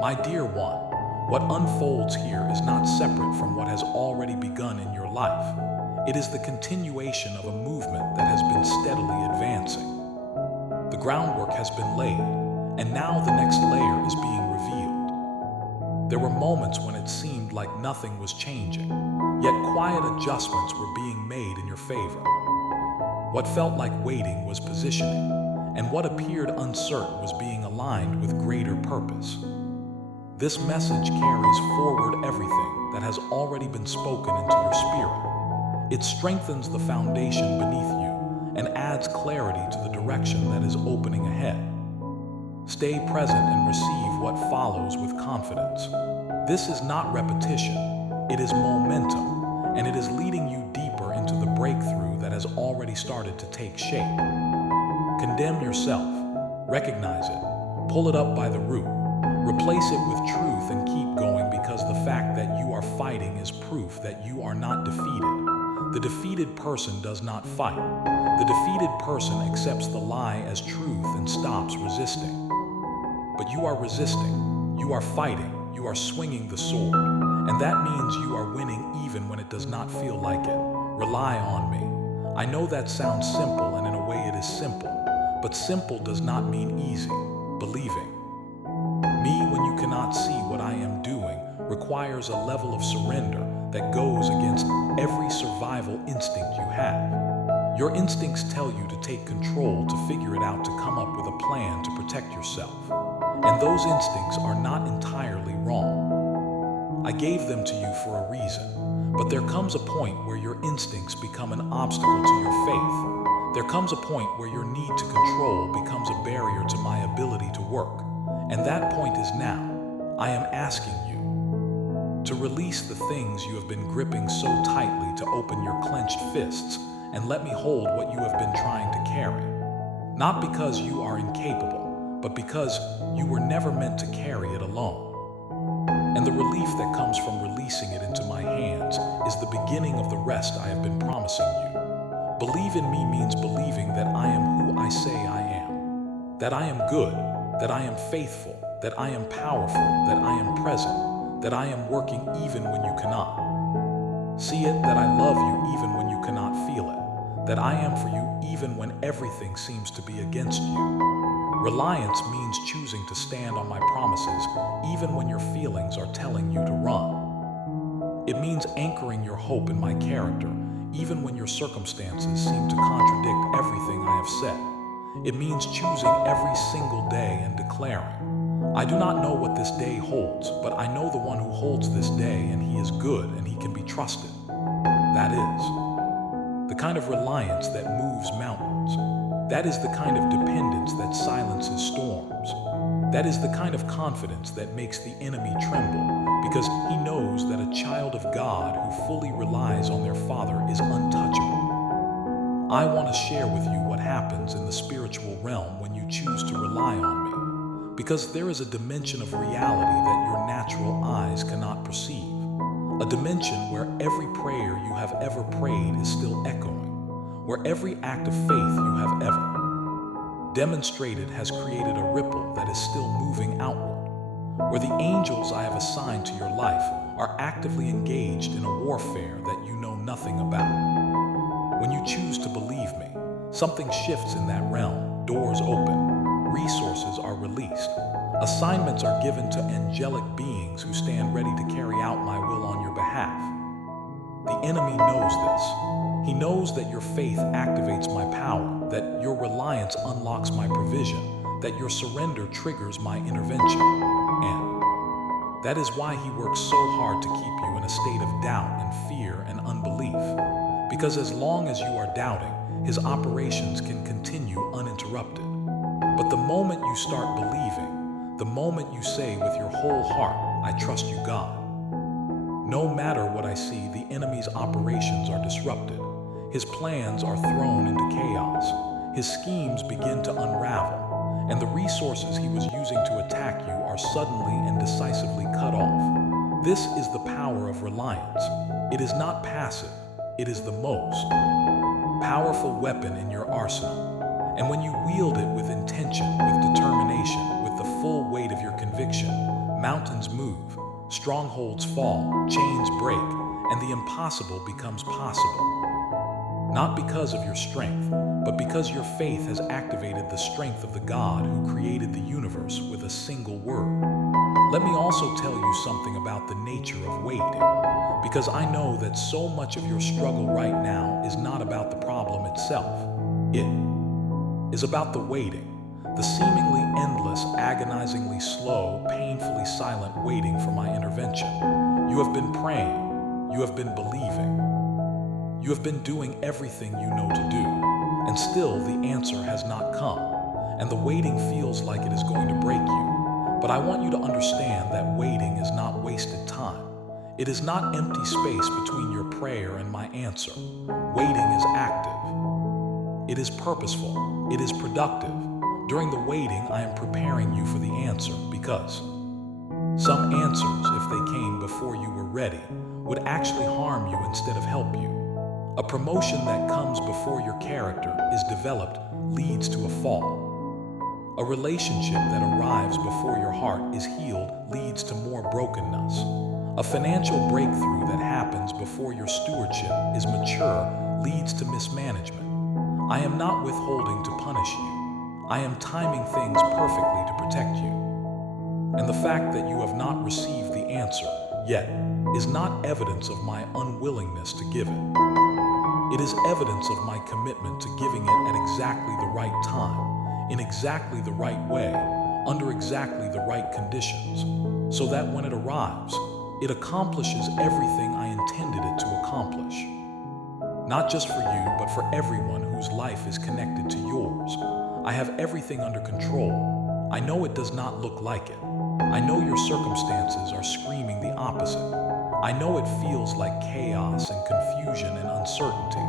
My dear one, what unfolds here is not separate from what has already begun in your life. It is the continuation of a movement that has been steadily advancing. The groundwork has been laid, and now the next layer is being revealed. There were moments when it seemed like nothing was changing, yet quiet adjustments were being made in your favor. What felt like waiting was positioning, and what appeared uncertain was being aligned with greater purpose. This message carries forward everything that has already been spoken into your spirit. It strengthens the foundation beneath you and adds clarity to the direction that is opening ahead. Stay present and receive what follows with confidence. This is not repetition, it is momentum, and it is leading you deeper into the breakthrough that has already started to take shape. Condemn yourself, recognize it, pull it up by the root, replace it with truth and keep going, because the fact that you are fighting is proof that you are not defeated. The defeated person does not fight. The defeated person accepts the lie as truth and stops resisting. But you are resisting, you are fighting, you are swinging the sword, and that means you are winning even when it does not feel like it. Rely on me. I know that sounds simple, and in a way it is simple, but simple does not mean easy. Believing me when you cannot see what I am doing requires a level of surrender that goes against every survival instinct you have. Your instincts tell you to take control, to figure it out, to come up with a plan to protect yourself. And those instincts are not entirely wrong. I gave them to you for a reason, but there comes a point where your instincts become an obstacle to your faith. There comes a point where your need to control becomes a barrier to my ability to work. And that point is now. I am asking you to release the things you have been gripping so tightly, to open your clenched fists and let me hold what you have been trying to carry. Not because you are incapable, but because you were never meant to carry it alone. And the relief that comes from releasing it into my hands is the beginning of the rest I have been promising you. Believe in me means believing that I am who I say I am, that I am good, that I am faithful, that I am powerful, that I am present, that I am working even when you cannot. See it, that I love you even when you cannot feel it, that I am for you even when everything seems to be against you. Reliance means choosing to stand on my promises even when your feelings are telling you to run. It means anchoring your hope in my character even when your circumstances seem to contradict everything I have said. It means choosing every single day and declaring, I do not know what this day holds, but I know the one who holds this day, and he is good and he can be trusted. That is the kind of reliance that moves mountains. That is the kind of dependence that silences storms. That is the kind of confidence that makes the enemy tremble, because he knows that a child of God who fully relies on their Father is untouchable. I want to share with you what happens in the spiritual realm when you choose to rely on me, because there is a dimension of reality that your natural eyes cannot perceive, a dimension where every prayer you have ever prayed is still echoing, where every act of faith you have ever demonstrated has created a ripple that is still moving outward, where the angels I have assigned to your life are actively engaged in a warfare that you know nothing about. When you choose to believe me, something shifts in that realm. Doors open, resources are released, assignments are given to angelic beings who stand ready to carry out my will on your behalf. The enemy knows this. He knows that your faith activates my power, that your reliance unlocks my provision, that your surrender triggers my intervention. And that is why he works so hard to keep you in a state of doubt and fear and unbelief. Because as long as you are doubting, his operations can continue uninterrupted. But the moment you start believing, the moment you say with your whole heart, I trust you, God, no matter what I see, the enemy's operations are disrupted. His plans are thrown into chaos. His schemes begin to unravel, and the resources he was using to attack you are suddenly and decisively cut off. This is the power of reliance. It is not passive. It is the most powerful weapon in your arsenal. And when you wield it with intention, with determination, with the full weight of your conviction, Mountains move, strongholds fall, chains break, and the impossible becomes possible. Not because of your strength, but because your faith has activated the strength of the God who created the universe with a single word. Let me also tell you something about the nature of waiting, because I know that so much of your struggle right now is not about the problem itself. It is about the waiting, the seemingly endless, agonizingly slow, painfully silent waiting for my intervention. You have been praying, you have been believing, you have been doing everything you know to do, and still the answer has not come, and the waiting feels like it is going to break you. But I want you to understand that waiting is not wasted time. It is not empty space between your prayer and my answer. Waiting is active. It is purposeful. It is productive. During the waiting, I am preparing you for the answer because some answers, if they came before you were ready, would actually harm you instead of help you. A promotion that comes before your character is developed leads to a fall. A relationship that arrives before your heart is healed leads to more brokenness. A financial breakthrough that happens before your stewardship is mature leads to mismanagement. I am not withholding to punish you. I am timing things perfectly to protect you. And the fact that you have not received the answer yet is not evidence of my unwillingness to give it. It is evidence of my commitment to giving it at exactly the right time, in exactly the right way, under exactly the right conditions, so that when it arrives, it accomplishes everything I intended it to accomplish. Not just for you, but for everyone whose life is connected to yours. I have everything under control. I know it does not look like it. I know your circumstances are screaming the opposite. I know it feels like chaos and confusion and uncertainty.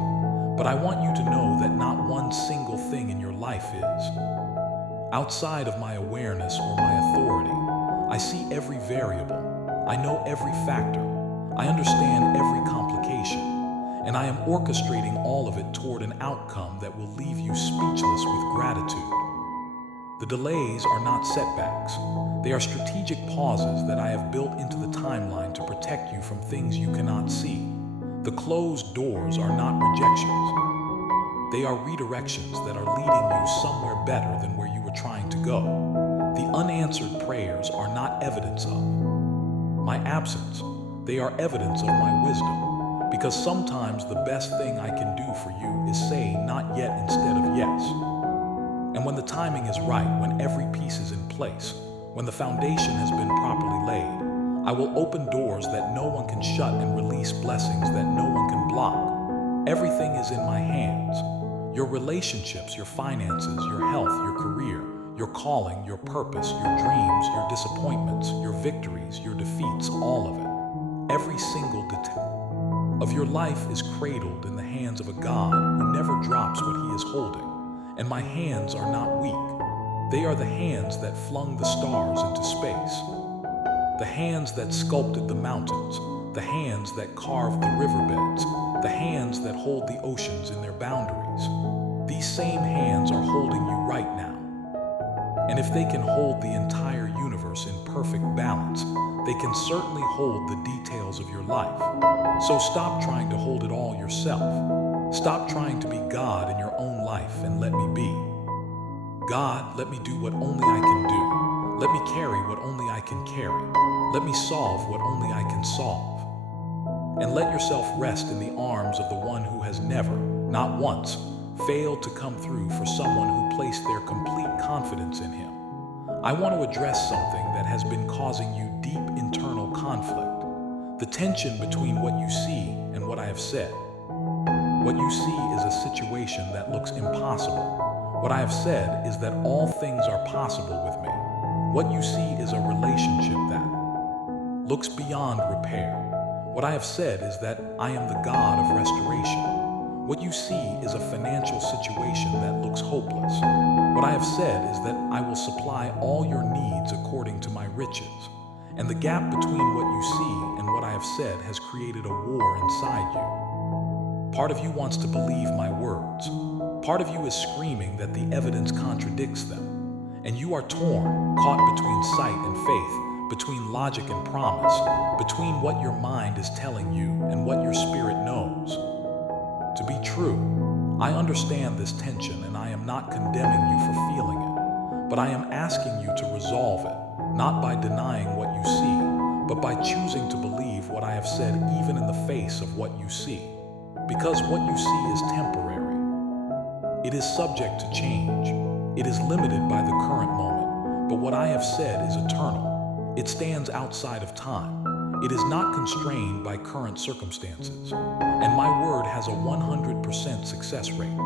But I want you to know that not one single thing in your life is outside of my awareness or my authority. I see every variable. I know every factor. I understand every complication. And I am orchestrating all of it toward an outcome that will leave you speechless with gratitude. The delays are not setbacks. They are strategic pauses that I have built into the timeline to protect you from things you cannot see. The closed doors are not rejections. They are redirections that are leading you somewhere better than where you were trying to go. The unanswered prayers are not evidence of my absence. They are evidence of my wisdom. Because sometimes the best thing I can do for you is say not yet instead of yes. And when the timing is right, when every piece is in place, when the foundation has been properly laid, I will open doors that no one can shut and release blessings that no one can block. Everything is in my hands. Your relationships, your finances, your health, your career, your calling, your purpose, your dreams, your disappointments, your victories, your defeats, all of it. Every single detail of your life is cradled in the hands of a God who never drops what he is holding. And my hands are not weak. They are the hands that flung the stars into space. The hands that sculpted the mountains, the hands that carved the riverbeds, the hands that hold the oceans in their boundaries. These same hands are holding you right now. And if they can hold the entire universe in perfect balance, they can certainly hold the details of your life. So stop trying to hold it all yourself. Stop trying to be God in your own life and let me be. God, let me do what only I can do. Let me carry what only I can carry. Let me solve what only I can solve. And let yourself rest in the arms of the one who has never, not once, failed to come through for someone who placed their complete confidence in him. I want to address something that has been causing you deep internal conflict. The tension between what you see and what I have said. What you see is a situation that looks impossible. What I have said is that all things are possible with me. What you see is a relationship that looks beyond repair. What I have said is that I am the God of restoration. What you see is a financial situation that looks hopeless. What I have said is that I will supply all your needs according to my riches. And the gap between what you see and what I have said has created a war inside you. Part of you wants to believe my words. Part of you is screaming that the evidence contradicts them. And you are torn, caught between sight and faith, between logic and promise, between what your mind is telling you and what your spirit knows. To be true, I understand this tension and I am not condemning you for feeling it, but I am asking you to resolve it, not by denying what you see, but by choosing to believe what I have said even in the face of what you see. Because what you see is temporary. It is subject to change. It is limited by the current moment, but what I have said is eternal. It stands outside of time. It is not constrained by current circumstances. And my word has a 100% success rate.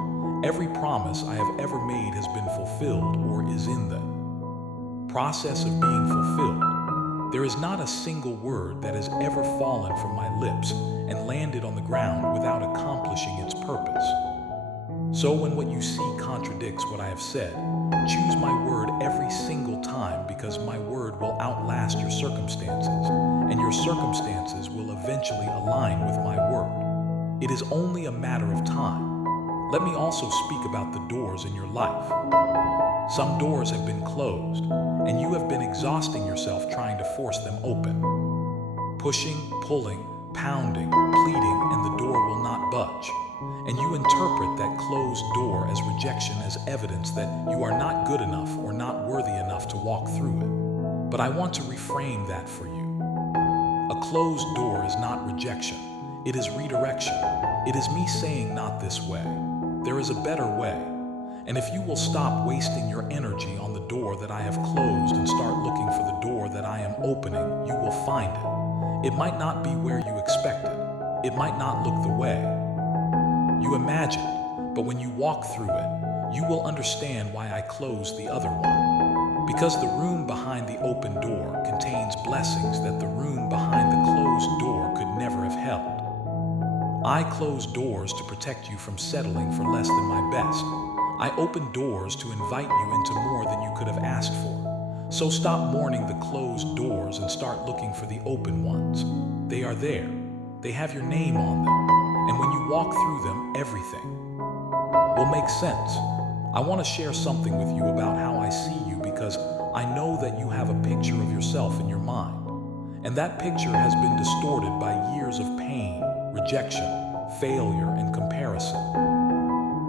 Every promise I have ever made has been fulfilled or is in the process of being fulfilled. There is not a single word that has ever fallen from my lips and landed on the ground without accomplishing its purpose. So when what you see contradicts what I have said, choose my word every single time, because my word will outlast your circumstances, and your circumstances will eventually align with my word. It is only a matter of time. Let me also speak about the doors in your life. Some doors have been closed, and you have been exhausting yourself trying to force them open. Pushing, pulling, pounding, pleading, and the door will not budge. And you interpret that closed door as rejection, as evidence that you are not good enough or not worthy enough to walk through it. But I want to reframe that for you. A closed door is not rejection. It is redirection. It is me saying, not this way. There is a better way. And if you will stop wasting your energy on the door that I have closed and start looking for the door that I am opening, you will find it. It might not be where you expected. It might not look the way you imagined, but when you walk through it, you will understand why I closed the other one. Because the room behind the open door contains blessings that the room behind the closed door could never have held. I close doors to protect you from settling for less than my best. I open doors to invite you into more than you could have asked for. So stop mourning the closed doors and start looking for the open ones. They are there. They have your name on them. And when you walk through them, everything will make sense. I want to share something with you about how I see you, because I know that you have a picture of yourself in your mind. And that picture has been distorted by years of pain, rejection, failure, and comparison.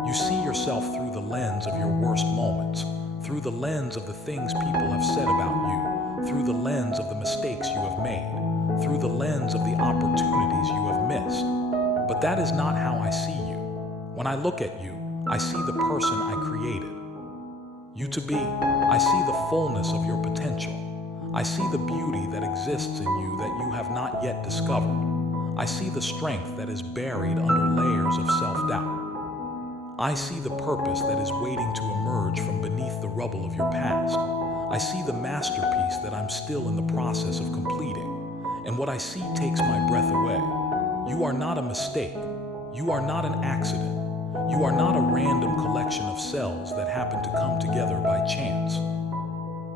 You see yourself through the lens of your worst moments, through the lens of the things people have said about you, through the lens of the mistakes you have made, through the lens of the opportunities you have missed. But that is not how I see you. When I look at you, I see the person I created you to be. I see the fullness of your potential. I see the beauty that exists in you that you have not yet discovered. I see the strength that is buried under layers of self-doubt. I see the purpose that is waiting to emerge from beneath the rubble of your past. I see the masterpiece that I'm still in the process of completing. And what I see takes my breath away. You are not a mistake. You are not an accident. You are not a random collection of cells that happen to come together by chance.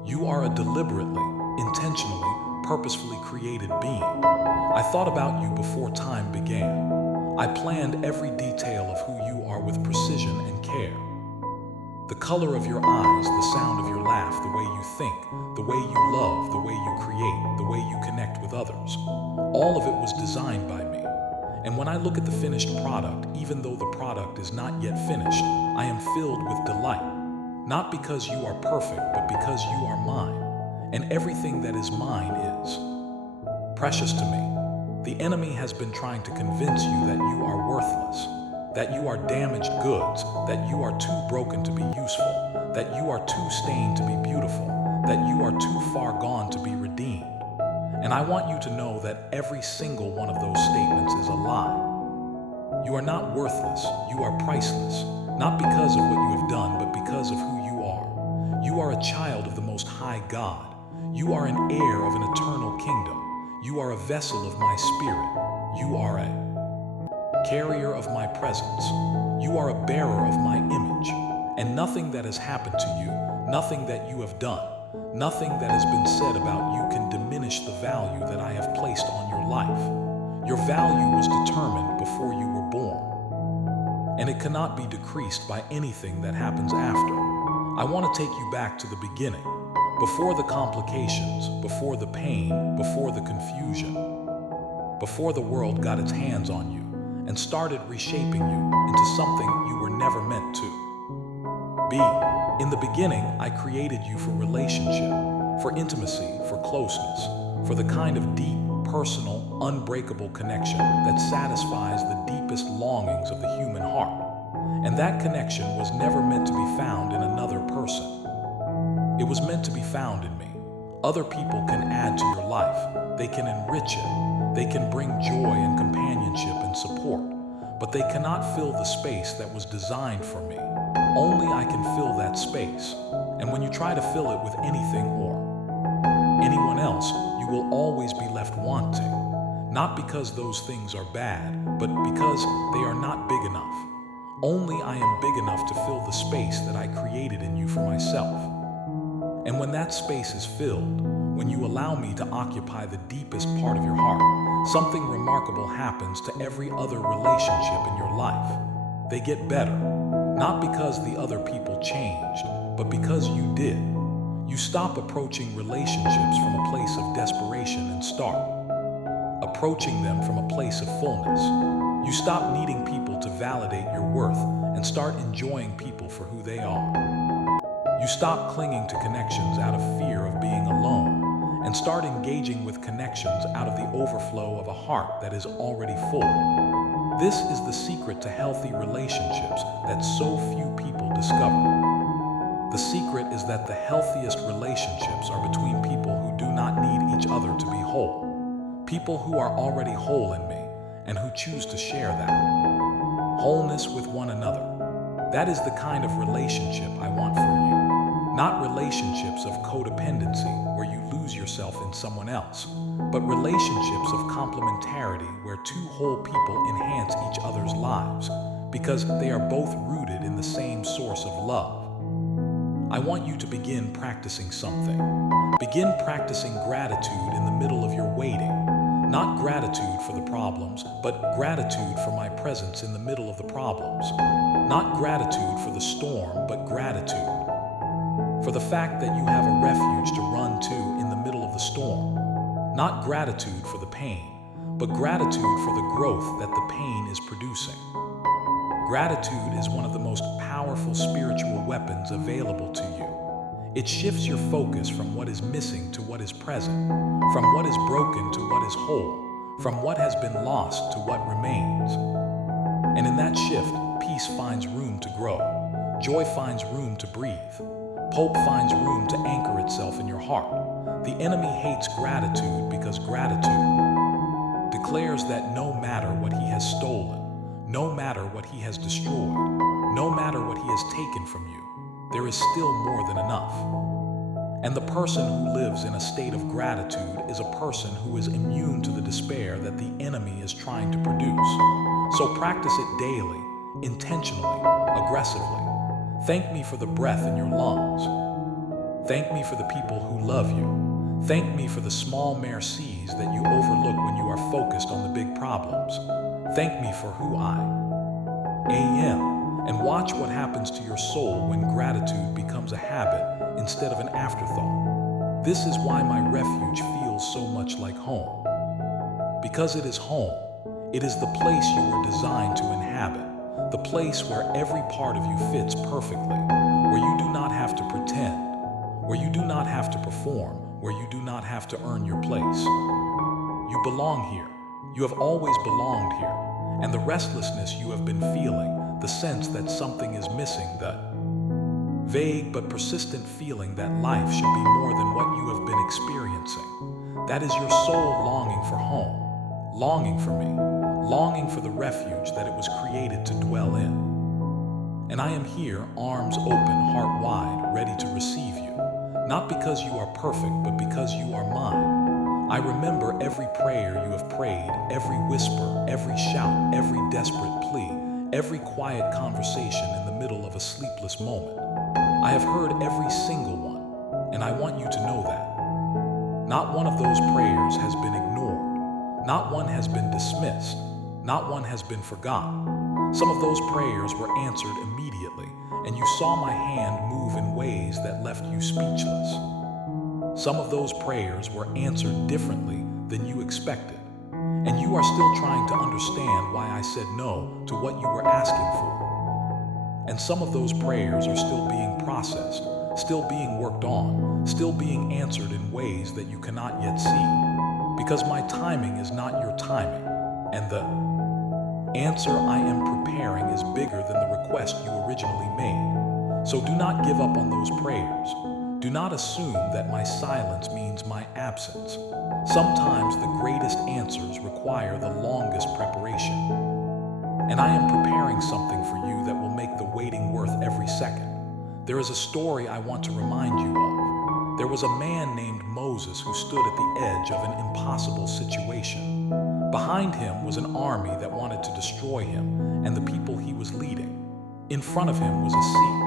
You are a deliberately, intentionally, purposefully created being. I thought about you before time began. I planned every detail of who you are with precision and care. The color of your eyes, the sound of your laugh, the way you think, the way you love, the way you create, the way you connect with others. All of it was designed by me. And when I look at the finished product, even though the product is not yet finished, I am filled with delight. Not because you are perfect, but because you are mine. And everything that is mine is precious to me. The enemy has been trying to convince you that you are worthless, that you are damaged goods, that you are too broken to be useful, that you are too stained to be beautiful, that you are too far gone to be redeemed. And I want you to know that every single one of those statements is a lie. You are not worthless, you are priceless, not because of what you have done, but because of who you are. You are a child of the Most High God. You are an heir of an eternal kingdom. You are a vessel of my spirit. You are a carrier of my presence. You are a bearer of my image. And nothing that has happened to you, nothing that you have done, nothing that has been said about you can diminish the value that I have placed on your life. Your value was determined before you were born, and it cannot be decreased by anything that happens after. I want to take you back to the beginning, Before the complications, before the pain, before the confusion, before the world got its hands on you and started reshaping you into something you were never meant to be. In the beginning, I created you for relationship, for intimacy, for closeness, for the kind of deep, personal, unbreakable connection that satisfies the deepest longings of the human heart. And that connection was never meant to be found in another person. It was meant to be found in me. Other people can add to your life. They can enrich it. They can bring joy and companionship and support. But they cannot fill the space that was designed for me. Only I can fill that space. And when you try to fill it with anything or anyone else, you will always be left wanting. Not because those things are bad, but because they are not big enough. Only I am big enough to fill the space that I created in you for myself. And when that space is filled, when you allow me to occupy the deepest part of your heart, something remarkable happens to every other relationship in your life. They get better, not because the other people changed, but because you did. You stop approaching relationships from a place of desperation and start approaching them from a place of fullness. You stop needing people to validate your worth and start enjoying people for who they are. You stop clinging to connections out of fear of being alone and start engaging with connections out of the overflow of a heart that is already full. This is the secret to healthy relationships that so few people discover. The secret is that the healthiest relationships are between people who do not need each other to be whole. People who are already whole in me and who choose to share that wholeness with one another. That is the kind of relationship I want for you. Not relationships of codependency where you lose yourself in someone else, but relationships of complementarity where two whole people enhance each other's lives because they are both rooted in the same source of love. I want you to begin practicing something. Begin practicing gratitude in the middle of your waiting. Not gratitude for the problems, but gratitude for my presence in the middle of the problems. Not gratitude for the storm, but gratitude for the fact that you have a refuge to run to in the middle of the storm. Not gratitude for the pain, but gratitude for the growth that the pain is producing. Gratitude is one of the most powerful spiritual weapons available to you. It shifts your focus from what is missing to what is present, from what is broken to what is whole, from what has been lost to what remains. And in that shift, peace finds room to grow, joy finds room to breathe, hope finds room to anchor itself in your heart. The enemy hates gratitude because gratitude declares that no matter what he has stolen, no matter what he has destroyed, no matter what he has taken from you, there is still more than enough. And the person who lives in a state of gratitude is a person who is immune to the despair that the enemy is trying to produce. So practice it daily, intentionally, aggressively. Thank me for the breath in your lungs. Thank me for the people who love you. Thank me for the small mercies that you overlook when you are focused on the big problems. Thank me for who I am. And watch what happens to your soul when gratitude becomes a habit instead of an afterthought. This is why my refuge feels so much like home. Because it is home. It is the place you were designed to inhabit. The place where every part of you fits perfectly. Where you do not have to pretend. Where you do not have to perform. Where you do not have to earn your place. You belong here. You have always belonged here. And the restlessness you have been feeling, the sense that something is missing, the vague but persistent feeling that life should be more than what you have been experiencing. That is your soul longing for home, longing for me, longing for the refuge that it was created to dwell in. And I am here, arms open, heart wide, ready to receive you. Not because you are perfect, but because you are mine. I remember every prayer you have prayed, every whisper, every shout, every desperate plea, every quiet conversation in the middle of a sleepless moment. I have heard every single one, and I want you to know that. Not one of those prayers has been ignored. Not one has been dismissed. Not one has been forgotten. Some of those prayers were answered immediately, and you saw my hand move in ways that left you speechless. Some of those prayers were answered differently than you expected, and you are still trying to understand why I said no to what you were asking for. And some of those prayers are still being processed, still being worked on, still being answered in ways that you cannot yet see, because my timing is not your timing, and the answer I am preparing is bigger than the request you originally made. So do not give up on those prayers. Do not assume that my silence means my absence. Sometimes the greatest answers require the longest preparation. And I am preparing something for you that will make the waiting worth every second. There is a story I want to remind you of. There was a man named Moses who stood at the edge of an impossible situation. Behind him was an army that wanted to destroy him and the people he was leading. In front of him was a sea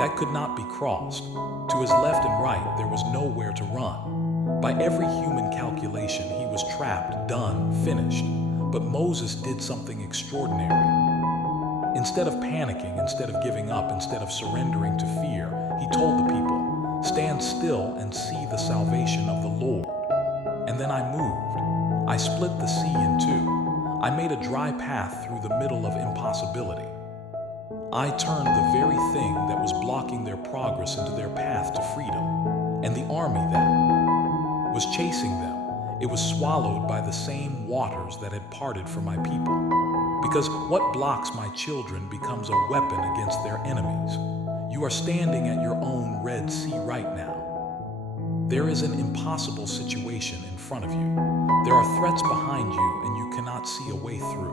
that could not be crossed. To his left and right, there was nowhere to run. By every human calculation, he was trapped, done, finished. But Moses did something extraordinary. Instead of panicking, instead of giving up, instead of surrendering to fear, he told the people, "Stand still and see the salvation of the Lord." And then I moved. I split the sea in two. I made a dry path through the middle of impossibility. I turned the very thing that was blocking their progress into their path to freedom. And the army that was chasing them, it was swallowed by the same waters that had parted for my people. Because what blocks my children becomes a weapon against their enemies. You are standing at your own Red Sea right now. There is an impossible situation in front of you. There are threats behind you and you cannot see a way through.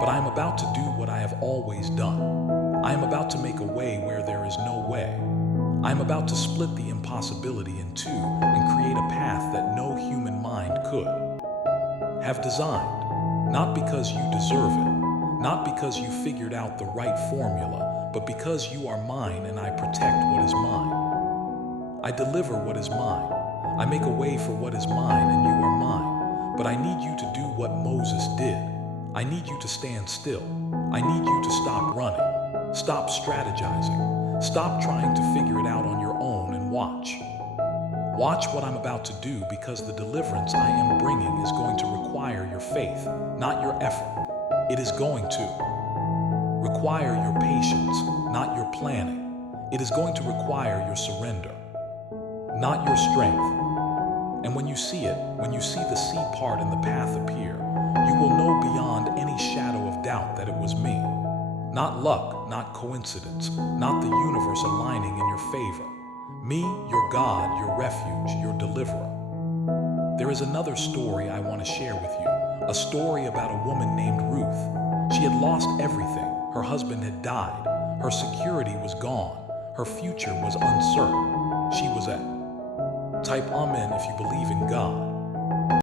But I am about to do what I have always done. I am about to make a way where there is no way. I am about to split the impossibility in two and create a path that no human mind could have designed. Not because you deserve it, not because you figured out the right formula, but because you are mine and I protect what is mine. I deliver what is mine. I make a way for what is mine and you are mine. But I need you to do what Moses did. I need you to stand still. I need you to stop running. Stop strategizing. Stop trying to figure it out on your own and watch. Watch what I'm about to do, because the deliverance I am bringing is going to require your faith, not your effort. It is going to require your patience, not your planning. It is going to require your surrender, not your strength. And when you see it, when you see the sea part and the path appear, you will know beyond any shadow of doubt that it was me. Not luck, not coincidence, not the universe aligning in your favor. Me, your God, your refuge, your deliverer. There is another story I want to share with you, a story about a woman named Ruth. She had lost everything. Her husband had died. Her security was gone. Her future was uncertain. She was at. Type Amen if you believe in God.